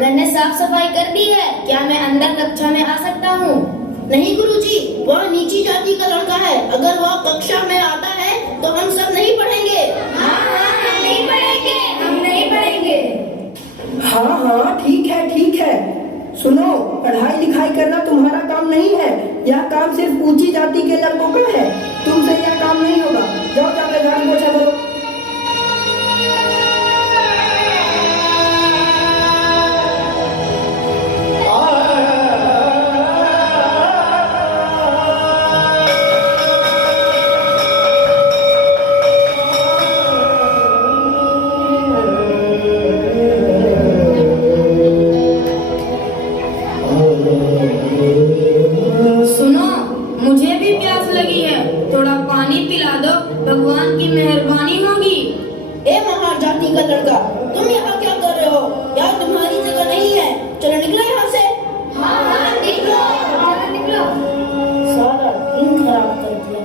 मैंने साफ सफाई कर दी है। क्या मैं अंदर कक्षा में आ सकता हूँ? नहीं गुरुजी, वह नीची जाति का लड़का है। अगर वह कक्षा में आता है तो हम सब नहीं पढ़ेंगे। हाँ, हम नहीं पढ़ेंगे, हम नहीं पढ़ेंगे। हाँ हाँ, ठीक है ठीक है। सुनो, पढ़ाई लिखाई करना तुम्हारा काम नहीं है। यह काम सिर्फ ऊंची जाति के लड़कों का है। तुमसे यह काम नहीं होगा। जाओ जाकर झाड़ू पोछा करो। सुनो, मुझे भी प्यास लगी है। थोड़ा पानी पिला दो, भगवान की मेहरबानी होगी। ए महार जाति का लड़का, तुम यहाँ क्या कर रहे हो? यहाँ तुम्हारी जगह नहीं है। चलो निकलो यहाँ से। हाँ, निकलो, निकलो। सारा दिन खराब कर दिया।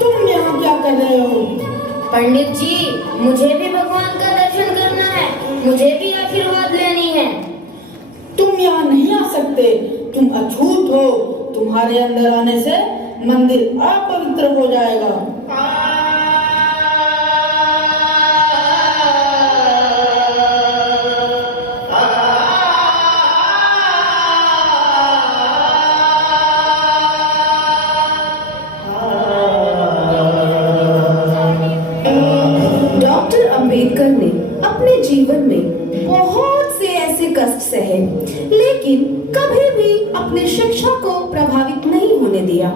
तुम यहाँ क्या कर रहे हो? पंडित जी, मुझे भी भगवान का दर्शन करना है। मुझे भी आशीर्वाद लेनी है। तुम यहाँ नहीं आ सकते। तुम अछूत हो। तुम्हारे अंदर आने से मंदिर अपवित्र हो जाएगा। डॉक्टर अंबेडकर ने अपने जीवन में बहुत से ऐसे कष्ट सहे, लेकिन कभी भी अपने शिक्षा को प्रभावित नहीं होने दिया।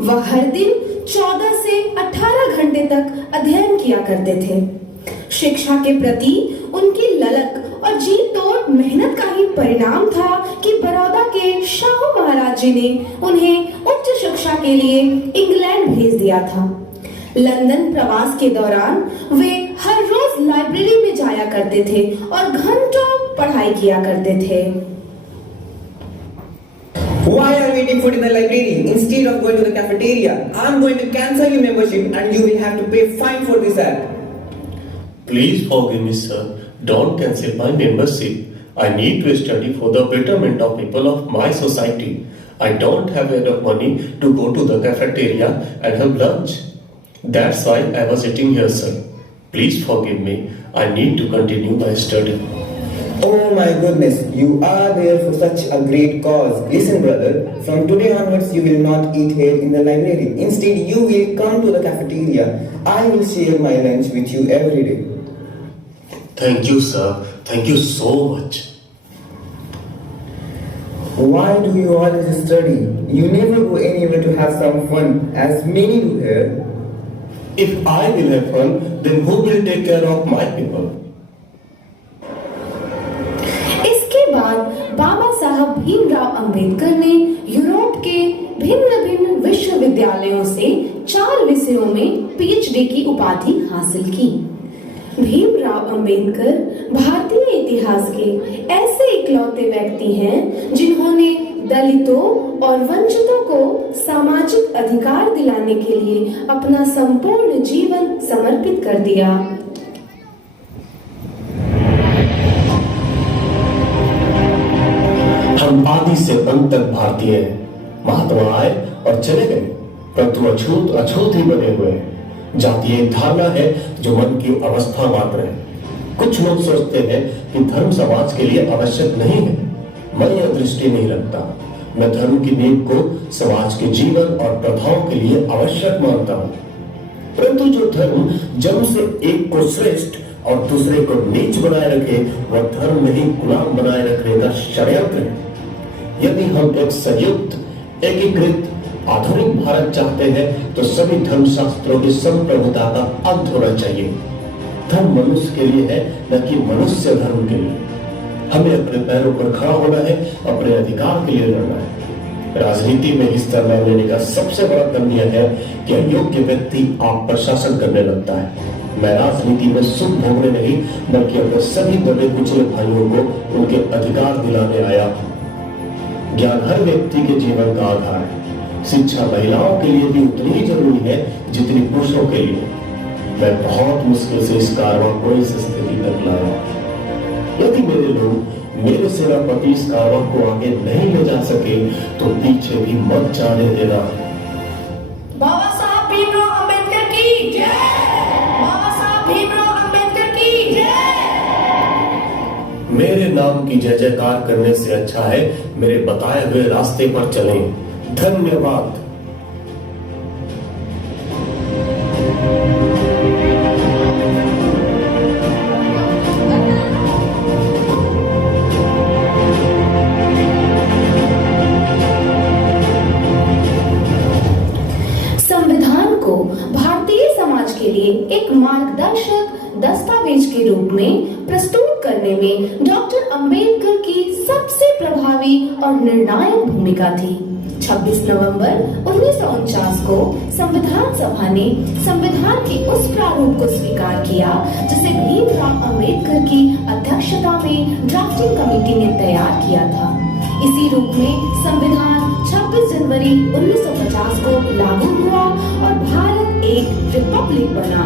वह हर दिन 14 से 18 घंटे तक अध्ययन किया करते थे। शिक्षा के प्रति उनकी ललक और जी तोड़ मेहनत का ही परिणाम था कि बड़ौदा के शाहू महाराज जी ने उन्हें उच्च शिक्षा के लिए इंग्लैंड भेज दिया था। लंदन प्रवास के दौरान वे हर रोज लाइब्रेरी में जाया करते थे और घंटों पढ़ाई किया करते थे। Why are you eating food in the library instead of going to the cafeteria? I'm going to cancel your membership and you will have to pay fine for this act. Please forgive me, sir. Don't cancel my membership. I need to study for the betterment of people of my society. I don't have enough money to go to the cafeteria and have lunch. That's why I was sitting here, sir. Please forgive me. I need to continue my study. Oh my goodness, you are there for such a great cause. Listen, brother, from today onwards you will not eat here in the library. Instead, you will come to the cafeteria. I will share my lunch with you every day. Thank you, sir. Thank you so much. Why do you always study? You never go anywhere to have some fun, as many do here. If I will have fun, then who will take care of my people? इसके बाद बाबा साहब भीमराव अंबेडकर ने Europe के भिन्न भिन्न विश्वविद्यालयों से 4 विषयों में पीएचडी की उपाधि हासिल की। भीमराव अंबेडकर भारतीय इतिहास के ऐसे इकलौते व्यक्ति हैं जिन्होंने दलितों और वंचितों को सामाजिक अधिकार दिलाने के लिए अपना संपूर्ण जीवन समर्पित कर दिया। हम आदि से अंत तक भारतीय हैं। महात्मा आए और चले गए, परंतु अछूत अछूत ही बने हुए हैं। जाति एक धारणा है जो मन की अवस्था मात्र है। कुछ लोग सोचते हैं कि धर्म समाज के लिए आवश्यक नहीं है। मैं यह दृष्टि नहीं रखता। मैं धर्म की नींव को समाज के जीवन और प्रथाओं के लिए आवश्यक मानता हूँ। परंतु जो धर्म जन्म से एक को श्रेष्ठ और दूसरे को नीच बनाए रखे, वह धर्म नहीं गुलाम बनाए रखने का षड्यंत्र है। यदि हम एक संयुक्त एकीकृत आधुनिक भारत चाहते हैं तो सभी धर्मशास्त्रों की संप्रभुता का अंत होना चाहिए। धर्म मनुष्य के लिए है, न कि मनुष्य धर्म के लिए। हमें अपने पैरों पर खड़ा होना है, अपने अधिकार के लिए लड़ना है। राजनीति में हिस्सा न लेने का सबसे बड़ा कारण यह है कि अयोग्य व्यक्ति आप पर शासन करने लगता है। मैं राजनीति में सुख भोगने नहीं, बल्कि अपने सभी दबे कुचले भाइयों को उनके अधिकार दिलाने आया हूं। ज्ञान हर व्यक्ति के जीवन का आधार है। शिक्षा महिलाओं के लिए भी उतनी ही जरूरी है जितनी पुरुषों के लिए। मैं बहुत मुश्किल से इस कारवां को इस स्थिति तक लाया। यदि मेरे लोग, मेरे सेनापति इस कारवां को आगे नहीं ले जा सके तो पीछे भी मत जाने देना। बाबा साहब भीमराव अंबेडकर की जय। बाबा साहब भीमराव अंबेडकर की जय। मेरे नाम की जय जयकार करने से अच्छा है मेरे बताए हुए रास्ते पर चलें। धन्यवाद। संविधान को भारतीय समाज के लिए एक मार्गदर्शक दस्तावेज के रूप में प्रस्तुत करने में डॉक्टर अंबेडकर की सबसे प्रभावी और निर्णायक भूमिका थी। 26 नवंबर 1949 को संविधान सभा ने संविधान के उस प्रारूप को स्वीकार किया जिसे भीमराव अंबेडकर की अध्यक्षता में ड्राफ्टिंग कमेटी ने तैयार किया था। इसी रूप में संविधान 26 जनवरी 1950 को लागू हुआ और भारत एक रिपब्लिक बना।